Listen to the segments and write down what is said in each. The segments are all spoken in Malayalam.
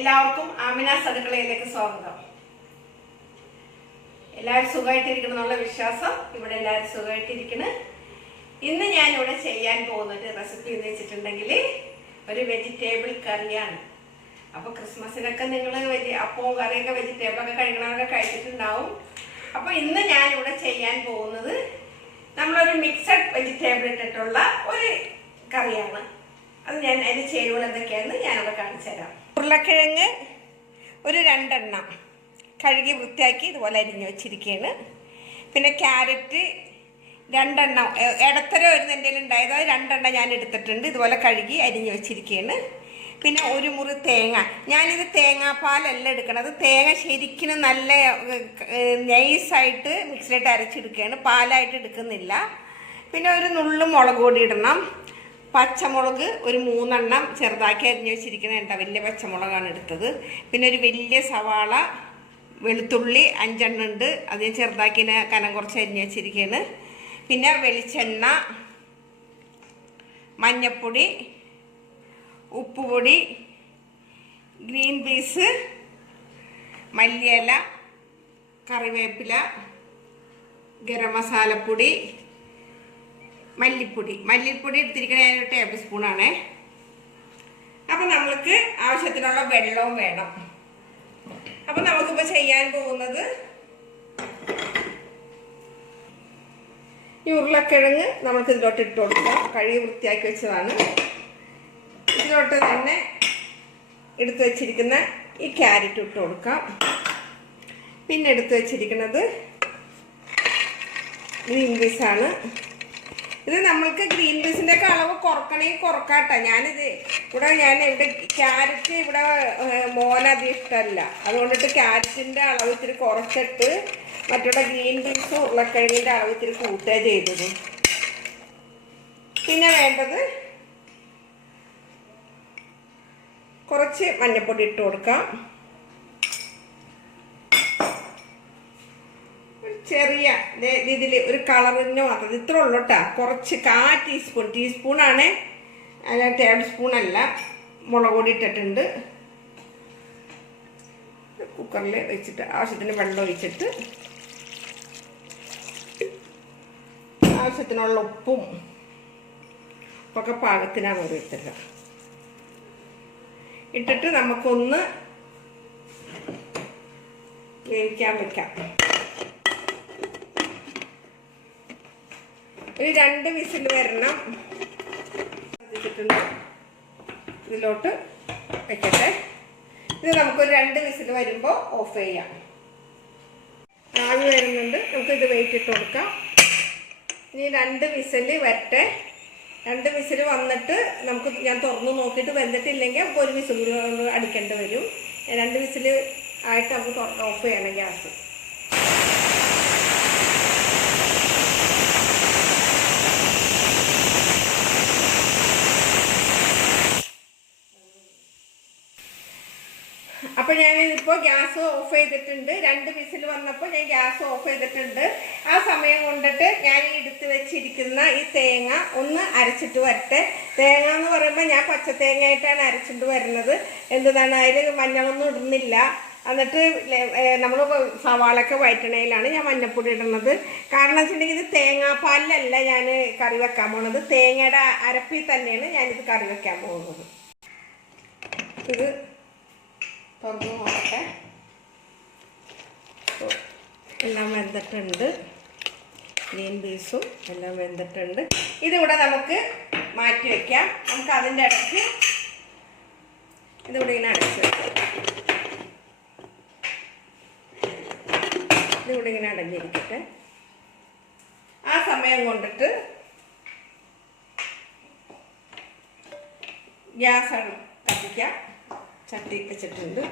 എല്ലാവർക്കും ആമിനാസ് അടുക്കളയിലേക്ക് സ്വാഗതം. എല്ലാവരും സുഖമായിട്ടിരിക്കണമെന്നുള്ള വിശ്വാസം. ഇവിടെ എല്ലാവരും സുഖമായിട്ടിരിക്കുന്നു. ഇന്ന് ഞാനിവിടെ ചെയ്യാൻ പോകുന്ന ഒരു റെസിപ്പി എന്ന് വെച്ചിട്ടുണ്ടെങ്കിൽ ഒരു വെജിറ്റേബിൾ കറിയാണ്. അപ്പോൾ ക്രിസ്മസിനൊക്കെ നിങ്ങൾ അപ്പവും കറിയൊക്കെ വെജിറ്റേബിളൊക്കെ കഴിക്കണമൊക്കെ കഴിച്ചിട്ടുണ്ടാവും. അപ്പോൾ ഇന്ന് ഞാനിവിടെ ചെയ്യാൻ പോകുന്നത് നമ്മളൊരു മിക്സഡ് വെജിറ്റേബിൾ ഇട്ടിട്ടുള്ള ഒരു കറിയാണ്. അത് ഞാൻ അതിന് ചേരുവകൾ എന്തൊക്കെയാണെന്ന് ഞാനിവിടെ കാണിച്ചു തരാം. ഉരുളക്കിഴങ്ങ് ഒരു 2 എണ്ണം കഴുകി വൃത്തിയാക്കി ഇതുപോലെ അരിഞ്ഞു വെച്ചിരിക്കുകയാണ്. പിന്നെ ക്യാരറ്റ് 2 എണ്ണം, ഇടത്തരം ഒരു എന്തെങ്കിലും ഉണ്ടായത് 2 എണ്ണം ഞാൻ എടുത്തിട്ടുണ്ട്, ഇതുപോലെ കഴുകി അരിഞ്ഞു വെച്ചിരിക്കുകയാണ്. പിന്നെ ഒരു മുറി തേങ്ങ, ഞാനിത് തേങ്ങാപ്പാലല്ല എടുക്കണത്, തേങ്ങ ശരിക്കും നല്ല നൈസായിട്ട് മിക്സിയിലിട്ട് അരച്ചെടുക്കുകയാണ്, പാലായിട്ട് എടുക്കുന്നില്ല. പിന്നെ ഒരു നുള്ളു മുളക് പൊടി ഇടണം. പച്ചമുളക് ഒരു 3 എണ്ണം ചെറുതാക്കി അരിഞ്ഞു വെച്ചിരിക്കുന്നുണ്ട്, വലിയ പച്ചമുളകാണ് എടുത്തത്. പിന്നെ ഒരു വലിയ സവാള, വെളുത്തുള്ളി 5 എണ്ണം ഉണ്ട്, അത് ചെറുതാക്കി കനം കുറച്ച് അരിഞ്ഞു വെച്ചിരിക്കുകയാണ്. പിന്നെ വെളിച്ചെണ്ണ, മഞ്ഞൾപ്പൊടി, ഉപ്പുപൊടി, ഗ്രീൻ പീസ്, മല്ലിയില, കറിവേപ്പില, ഗരം മസാലപ്പൊടി, മല്ലിപ്പൊടി എടുത്തിരിക്കണ ഞാനൊരു 1 ടേബിൾ സ്പൂണാണേ. അപ്പം നമ്മൾക്ക് ആവശ്യത്തിനുള്ള വെള്ളവും വേണം. അപ്പം നമുക്കിപ്പോൾ ചെയ്യാൻ പോകുന്നത് ഈ ഉരുളക്കിഴങ്ങ് നമുക്ക് ഇതിലോട്ട് ഇട്ട് കൊടുക്കാം. കഴുകി വൃത്തിയാക്കി വെച്ചതാണ്. ഇതിലോട്ട് തന്നെ എടുത്തു വച്ചിരിക്കുന്ന ഈ ക്യാരറ്റ് ഇട്ട് കൊടുക്കാം. പിന്നെ എടുത്തു വച്ചിരിക്കുന്നത് ഗ്രീൻ പീസാണ്. ഇത് നമ്മൾക്ക് ഗ്രീൻ പീസിൻ്റെ ഒക്കെ അളവ് കുറക്കണമെങ്കിൽ കുറക്കാട്ടോ. ഞാൻ ഇവിടെ ക്യാരറ്റ് ഇവിടെ മോനധികം ഇഷ്ടമല്ല, അതുകൊണ്ടിട്ട് ക്യാരറ്റിൻ്റെ അളവ് ഇത്തിരി കുറച്ചിട്ട് മറ്റുള്ള ഗ്രീൻ പീസ് ഉരുളക്കിഴങ്ങിൻ്റെ അളവ് ഇത്തിരി കൂട്ടുക ചെയ്തത്. പിന്നെ വേണ്ടത് കുറച്ച് മഞ്ഞൾപ്പൊടി ഇട്ട് കൊടുക്കാം. ചെറിയ ഇതിൽ ഒരു കളറിന് മാത്രം ഇത്ര ഉള്ളൂ കേട്ടോ. കുറച്ച് 1/4 ടീസ്പൂണാണ്, ടേബിൾ സ്പൂണല്ല. മുളക് പൊടി ഇട്ടിട്ടുണ്ട്. കുക്കറിൽ വെച്ചിട്ട് ആവശ്യത്തിന് വെള്ളം ഒഴിച്ചിട്ട് ആവശ്യത്തിനുള്ള ഉപ്പും ഒക്കെ പാകത്തിനാണ് ഓരോരുത്തരുക ഇട്ടിട്ട് നമുക്കൊന്ന് വേവിക്കാൻ വെക്കാം. ഒരു 2 വിസിൽ വരണം. ഇതിലോട്ട് വെക്കട്ടെ. ഇത് നമുക്കൊരു 2 വിസിൽ വരുമ്പോൾ ഓഫ് ചെയ്യാം. ആവി വരുന്നുണ്ട്, നമുക്കിത് വെയിറ്റ് ഇട്ട് കൊടുക്കാം. ഇനി 2 വിസിൽ വരട്ടെ. 2 വിസിൽ വന്നിട്ട് ഞാൻ തുറന്ന് നോക്കിയിട്ട് വെന്തിട്ടില്ലെങ്കിൽ നമുക്ക് 1 വിസിൽ കൂടി അടിക്കേണ്ടി വരും. 2 വിസിൽ ആയിട്ട് നമുക്ക് ഓഫ് ചെയ്യണം ഗ്യാസ്. അപ്പോൾ ഞാനിപ്പോൾ ഗ്യാസ് ഓഫ് ചെയ്തിട്ടുണ്ട്. 2 വിസിൽ വന്നപ്പോൾ ഞാൻ ഗ്യാസ് ഓഫ് ചെയ്തിട്ടുണ്ട്. ആ സമയം കൊണ്ടിട്ട് ഞാൻ എടുത്ത് വെച്ചിരിക്കുന്ന ഈ തേങ്ങ ഒന്ന് അരച്ചിട്ട് വരട്ടെ. തേങ്ങ എന്ന് പറയുമ്പോൾ ഞാൻ പച്ചത്തേങ്ങയായിട്ടാണ് അരച്ചിട്ട് വരുന്നത്. എന്താണ്, അതിൽ മഞ്ഞളൊന്നും ഇടുന്നില്ല. എന്നിട്ട് നമ്മൾ സവാളൊക്കെ വഴറ്റണയിലാണ് ഞാൻ മഞ്ഞൾപ്പൊടി ഇടുന്നത്. കാരണം വെച്ചിട്ടുണ്ടെങ്കിൽ ഇത് തേങ്ങാപ്പാലിലല്ല ഞാൻ കറി വെക്കാൻ പോകുന്നത്, തേങ്ങയുടെ അരപ്പിൽ തന്നെയാണ് ഞാനിത് കറി വെക്കാൻ പോകുന്നത്. ഇത് തുറന്ന് നോക്കട്ടെ. എല്ലാം വെന്തിട്ടുണ്ട്, ഗ്രീൻ പീസും എല്ലാം വെന്തിട്ടുണ്ട്. ഇതിവിടെ നമുക്ക് മാറ്റി വയ്ക്കാം. നമുക്ക് അതിൻ്റെ ഇടയ്ക്ക് ഇതിവിടെ ഇങ്ങനെ അടച്ച് വെക്കാം. ഇതിവിടെ ഇങ്ങനെ അടഞ്ഞിരിക്കട്ടെ. ആ സമയം കൊണ്ടിട്ട് ഗ്യാസ് കത്തിക്കാം. ചട്ടി വെച്ചിട്ടുണ്ട്.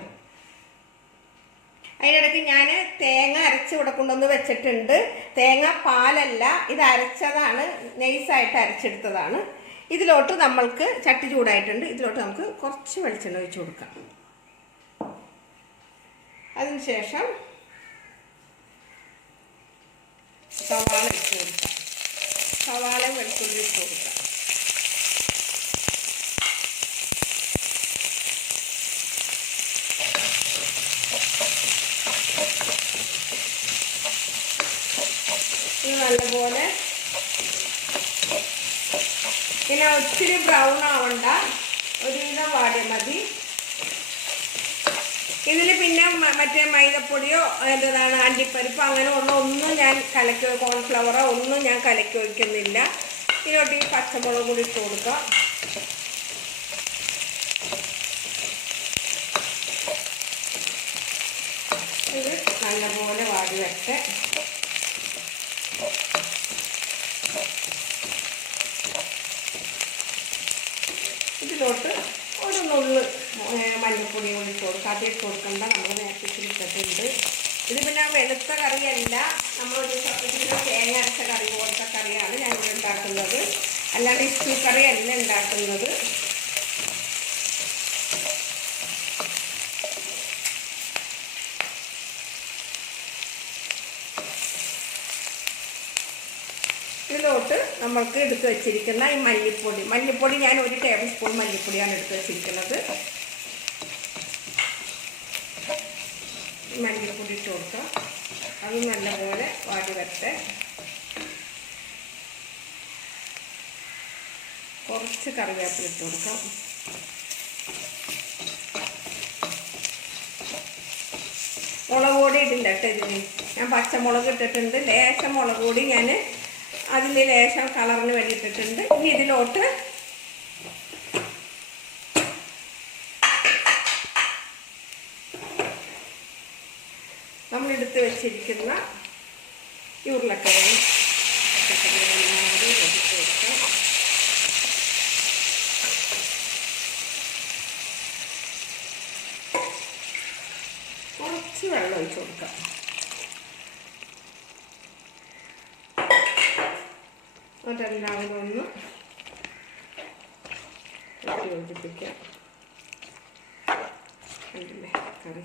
അതിനിടയ്ക്ക് ഞാൻ തേങ്ങ അരച്ച് ഇവിടെ കൊണ്ടുവന്ന് വെച്ചിട്ടുണ്ട്. തേങ്ങ പാലല്ല, ഇത് അരച്ചതാണ്, നൈസായിട്ട് അരച്ചെടുത്തതാണ്. ഇതിലോട്ട് നമ്മൾക്ക് ചട്ടി ചൂടായിട്ടുണ്ട്. ഇതിലോട്ട് നമുക്ക് കുറച്ച് വെളിച്ചെണ്ണ ഒഴിച്ച് കൊടുക്കാം. അതിനുശേഷം സവാള ഇട്ട് കൊടുക്കാം. സവാളയും വെളുത്തുള്ളി ഇട്ട് കൊടുക്കാം. പിന്നെ ഒത്തിരി ബ്രൗൺ ആവണ്ട, ഒരുവിധം വാടിയ മതി. ഇതിൽ പിന്നെ മറ്റേ മൈദപ്പൊടിയോ എന്താണ് അണ്ടിപ്പരിപ്പോ അങ്ങനെ ഒന്നും ഞാൻ കലക്കി, കോൺഫ്ലവറോ ഒന്നും ഞാൻ കലക്കി ഒഴിക്കുന്നില്ല. ഇതിലോട്ട് ഈ പച്ചമുളക് കൂടി ഇട്ട് കൊടുക്കാം. ഇത് നല്ലപോലെ വാടി വെച്ച് ഇതിലോട്ട് ഒരു നുള്ള് മഞ്ഞൾപ്പൊടി കൂടി ഇട്ട് കൊടുക്കുക. അത് ഇട്ട് കൊടുക്കണ്ട, നമ്മൾ നേരത്തെ ഇട്ടിട്ടുണ്ട്. ഇത് പിന്നെ വെളുത്ത കറിയല്ല, നമ്മളൊരു തേങ്ങ അരച്ച കറി പോലത്തെ കറിയാണ് ഞങ്ങൾ ഉണ്ടാക്കുന്നത്, അല്ലാണ്ട് ഇഷ്ടു കറിയല്ല ഉണ്ടാക്കുന്നത്. ഇതിലോട്ട് നമ്മൾക്ക് എടുത്ത് വെച്ചിരിക്കുന്ന ഈ മല്ലിപ്പൊടി ഞാൻ 1 ടേബിൾ സ്പൂൺ മല്ലിപ്പൊടിയാണ് എടുത്ത് വെച്ചിരിക്കുന്നത്. മല്ലിപ്പൊടി ഇട്ട് കൊടുക്കാം. അത് നല്ലപോലെ വാടി വരട്ടെ. കുറച്ച് കറിവേപ്പില ഇട്ട് കൊടുക്കാം. മുളക് പൊടി ഇടില്ല കേട്ടോ ഇതിന്, ഞാൻ പച്ചമുളക് ഇട്ടിട്ടുണ്ട്. ലേശം മുളക് പൊടി ഞാൻ അതിൽ ലേശം കളറിന് വേണ്ടി ഇട്ടിട്ടുണ്ട്. ഇനി ഇതിലോട്ട് നമ്മളെടുത്ത് വെച്ചിരിക്കുന്ന ഈ ഉരുളക്കിഴങ്ങ് കുറച്ച് വെള്ളം ഒഴിച്ച് കൊടുക്കാം. അതെല്ലാവരും ഒന്ന് യോജിപ്പിക്കാം. കണ്ടില്ലേ കറി.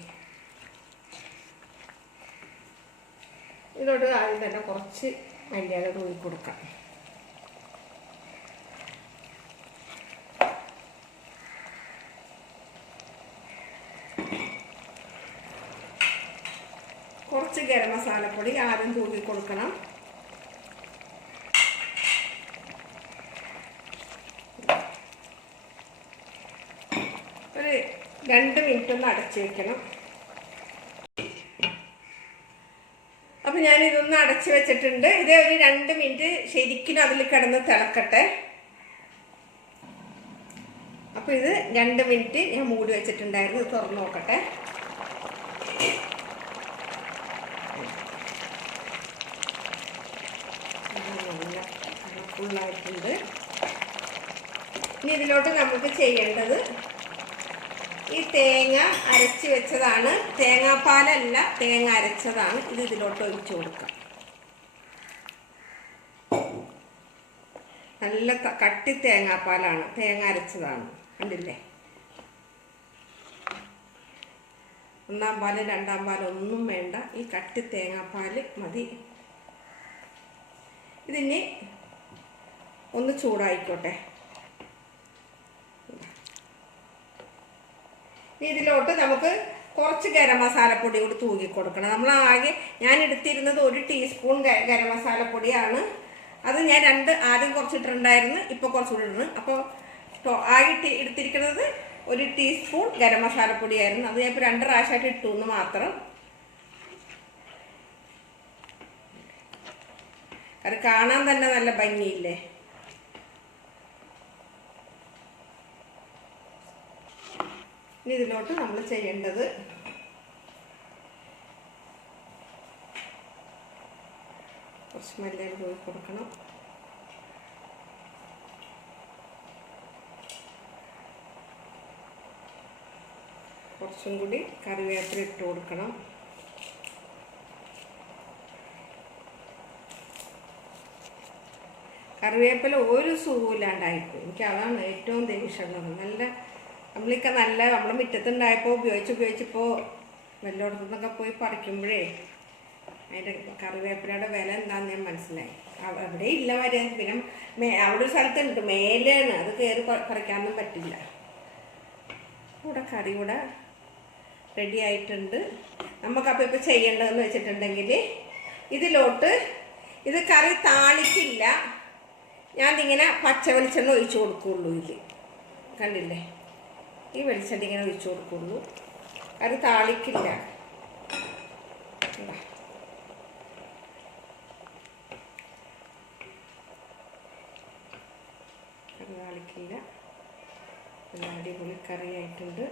ഇതിലോട്ട് ആദ്യം തന്നെ കുറച്ച് മല്ലിയില തൂവി കൊടുക്കാം. കുറച്ച് ഗരം മസാലപ്പൊടി ആദ്യം തൂവി കൊടുക്കണം. ഒരു 2 മിനിറ്റ് ഒന്ന് അടച്ചു വെക്കണം. അപ്പം ഞാനിതൊന്ന് അടച്ചു വെച്ചിട്ടുണ്ട്. ഇത് ഒരു 2 മിനിറ്റ് ശരിക്കും അതിൽ കിടന്ന് തിളക്കട്ടെ. അപ്പം ഇത് 2 മിനിറ്റ് ഞാൻ മൂടി വെച്ചിട്ടുണ്ടായിരുന്നു. തുറന്ന് നോക്കട്ടെ. നല്ല ഫുള്ളായിട്ടുണ്ട്. ഇനി ഇതിലോട്ട് നമുക്ക് ചെയ്യേണ്ടത് ഈ തേങ്ങ അരച്ച് വെച്ചതാണ്, തേങ്ങാപ്പാലല്ല തേങ്ങ അരച്ചതാണ്. ഇത് ഇതിലോട്ട് ഒഴിച്ചു കൊടുക്കാം. നല്ല കട്ടി തേങ്ങാപ്പാലാണ്, തേങ്ങ അരച്ചതാണ്. കണ്ടില്ലേ? 1-ാം പാല് 2-ാം പാല് ഒന്നും വേണ്ട, ഈ കട്ടി തേങ്ങാപ്പാൽ മതി. ഇതിനി ഒന്ന് ചൂടായിക്കോട്ടെ. ഇതിലോട്ട് നമുക്ക് കുറച്ച് ഗരം മസാലപ്പൊടി കൂടി തൂക്കി കൊടുക്കണം. നമ്മൾ ആകെ ഞാൻ എടുത്തിരുന്നത് 1 ടീസ്പൂൺ ഗരം മസാലപ്പൊടിയാണ്. അത് ഞാൻ ആദ്യം കുറച്ചിട്ടുണ്ടായിരുന്നു, ഇപ്പോൾ കുറച്ചുകൂടി ഇടുന്നു. അപ്പോൾ ആകെ എടുത്തിരിക്കുന്നത് 1 ടീസ്പൂൺ ഗരം മസാലപ്പൊടിയായിരുന്നു. അത് ഞാൻ ഇപ്പോൾ 2 പ്രാവശ്യമായിട്ട് ഇട്ടു എന്ന് മാത്രം. അത് കാണാൻ തന്നെ നല്ല ഭംഗിയില്ലേ? ഇനി ഇതിലോട്ട് നമ്മൾ ചെയ്യേണ്ടത് കുറച്ച് മല്ലിയില തൂവി കൊടുക്കണം. കുറച്ചും കൂടി കറിവേപ്പില ഇട്ട് കൊടുക്കണം. കറിവേപ്പില ഒരു സുഖമില്ലാണ്ടായിപ്പോയി. എനിക്ക് അതാണ് ഏറ്റവും ദേഷ്യമുള്ളത്. നമ്മുടെ മുറ്റത്തുണ്ടായപ്പോൾ ഉപയോഗിച്ചപ്പോൾ വല്ലയിടത്തുനിന്നൊക്കെ പോയി പറിക്കുമ്പോഴേ അതിൻ്റെ കറിവേപ്പിലയുടെ വില എന്താണെന്ന് ഞാൻ മനസ്സിലായി. അവിടെ ഇല്ല വരെ. പിന്നെ അവിടെ ഒരു സ്ഥലത്തുണ്ട്, മേലെയാണ്, അത് കയറി പറിക്കാനൊന്നും പറ്റില്ല. ഇവിടെ കറി കൂടെ റെഡി ആയിട്ടുണ്ട്. നമുക്കപ്പോൾ ഇപ്പോൾ ചെയ്യേണ്ടതെന്ന് വെച്ചിട്ടുണ്ടെങ്കിൽ ഇതിലോട്ട് ഇത് കറി താളിക്കില്ല, ഞാനിങ്ങനെ പച്ച വെളിച്ചെണ്ണ ഒഴിച്ചു കൊടുക്കുകയുള്ളൂ. ഇതിൽ കണ്ടില്ലേ, ഈ വെളിച്ചെണ്ണ ഇങ്ങനെ ഒഴിച്ചു കൊടുക്കുകയുള്ളൂ. അത് താളിക്കില്ല. താളിക്കില്ല. നല്ല അടിപൊളി കറിയായിട്ടുണ്ട്.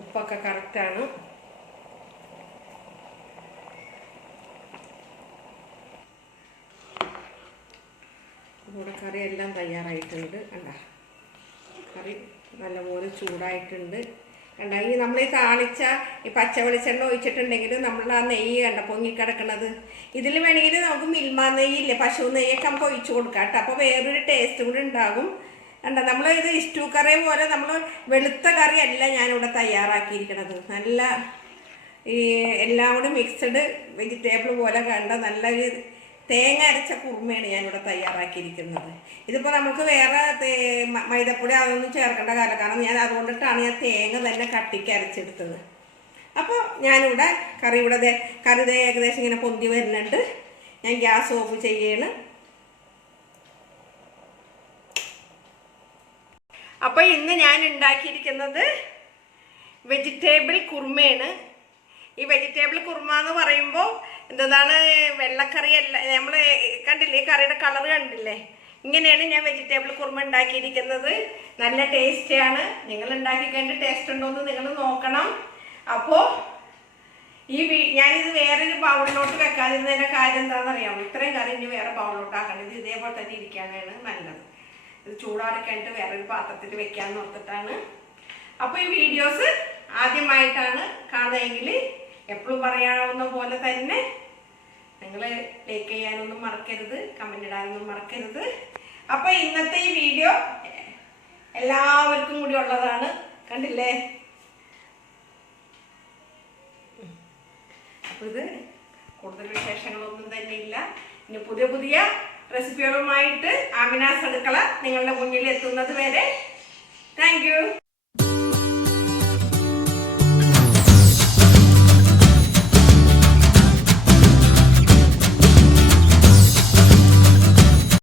ഉപ്പൊക്കെ കറക്റ്റാണ്. ഇവിടെ കറിയെല്ലാം തയ്യാറായിട്ടുണ്ട്. കണ്ട, കറി നല്ലപോലെ ചൂടായിട്ടുണ്ട്. കണ്ട, ഈ നമ്മൾ ഈ താളിച്ച ഈ പച്ച വെളിച്ചെണ്ണ ഒഴിച്ചിട്ടുണ്ടെങ്കിൽ നമ്മൾ ആ നെയ്യ് കണ്ട പൊങ്ങിക്കിടക്കണത്, ഇതിൽ വേണമെങ്കിൽ നമുക്ക് മിൽമ നെയ്യില്ലേ, പശു നെയ്യൊക്കെ നമുക്ക് ഒഴിച്ചു കൊടുക്കാം കേട്ടോ. അപ്പോൾ വേറൊരു ടേസ്റ്റ് കൂടി ഉണ്ടാകും. കണ്ട, നമ്മൾ ഇത് ഇസ്റ്റൂ കറി പോലെ നമ്മൾ വെളുത്ത കറിയല്ല ഞാനിവിടെ തയ്യാറാക്കിയിരിക്കണത്. നല്ല ഈ എല്ലാം കൂടി മിക്സഡ് വെജിറ്റബിൾ പോലെ കണ്ട നല്ലൊരു തേങ്ങ അരച്ച കുറുമയാണ് ഞാനിവിടെ തയ്യാറാക്കിയിരിക്കുന്നത്. ഇതിപ്പോൾ നമുക്ക് വേറെ മൈദപ്പൊടി അതൊന്നും ചേർക്കേണ്ട കാര്യം, കാരണം ഞാൻ അതുകൊണ്ടിട്ടാണ് ഞാൻ തേങ്ങ തന്നെ കട്ടിക്ക് അരച്ചെടുത്തത്. അപ്പോൾ ഞാനിവിടെ കറി ഏകദേശം ഇങ്ങനെ പൊന്തി വരുന്നുണ്ട്. ഞാൻ ഗ്യാസ് ഓഫ് ചെയ്യാണ്. അപ്പോൾ ഇന്ന് ഞാൻ ഉണ്ടാക്കിയിരിക്കുന്നത് വെജിറ്റബിൾ കുറുമയാണ്. ഈ വെജിറ്റബിൾ കുറുമ എന്ന് പറയുമ്പോൾ എന്താണ്, വെള്ളക്കറിയല്ല. നമ്മൾ കണ്ടില്ലേ, കറിയുടെ കളർ കണ്ടില്ലേ, ഇങ്ങനെയാണ് ഞാൻ വെജിറ്റബിൾ കുറുമ ഉണ്ടാക്കിയിരിക്കുന്നത്. നല്ല ടേസ്റ്റിയാണ്. നിങ്ങൾ ഉണ്ടാക്കി കഴിഞ്ഞിട്ട് ടേസ്റ്റ് ഉണ്ടോയെന്ന് നിങ്ങൾ നോക്കണം. അപ്പോൾ ഞാനിത് വേറൊരു ബൗളിലോട്ട് വെക്കാതിരുന്നതിൻ്റെ കാര്യം എന്താണെന്ന് അറിയാമോ? ഇത്രയും കറി ഇനി വേറെ ബൗളിലോട്ട് ആക്കേണ്ടത് ഇതേപോലെ തന്നെ ഇരിക്കാനാണ് നല്ലത്. ഇത് ചൂടാറി കഴിഞ്ഞിട്ട് വേറൊരു പാത്രത്തിൽ വെക്കാമെന്ന് ഓർത്തിട്ടാണ്. അപ്പോൾ ഈ വീഡിയോസ് ആദ്യമായിട്ടാണ് കാണുന്നതെങ്കിൽ എപ്പോഴും പറയാവുന്ന പോലെ തന്നെ നിങ്ങൾ ലൈക്ക് ചെയ്യാനൊന്നും മറക്കരുത്, കമൻ്റ് ഇടാനൊന്നും മറക്കരുത്. അപ്പോൾ ഇന്നത്തെ ഈ വീഡിയോ എല്ലാവർക്കും കൂടി ഉള്ളതാണ്. കണ്ടില്ലേ, അപ്പോൾ ഇത് കൂടുതൽ വിശേഷങ്ങളൊന്നും തന്നെ ഇല്ല. ഇനി പുതിയ പുതിയ റെസിപ്പികളുമായിട്ട് ആമിനാസ് അടുക്കള നിങ്ങളുടെ മുന്നിൽ എത്തുന്നത് വരെ താങ്ക് യു.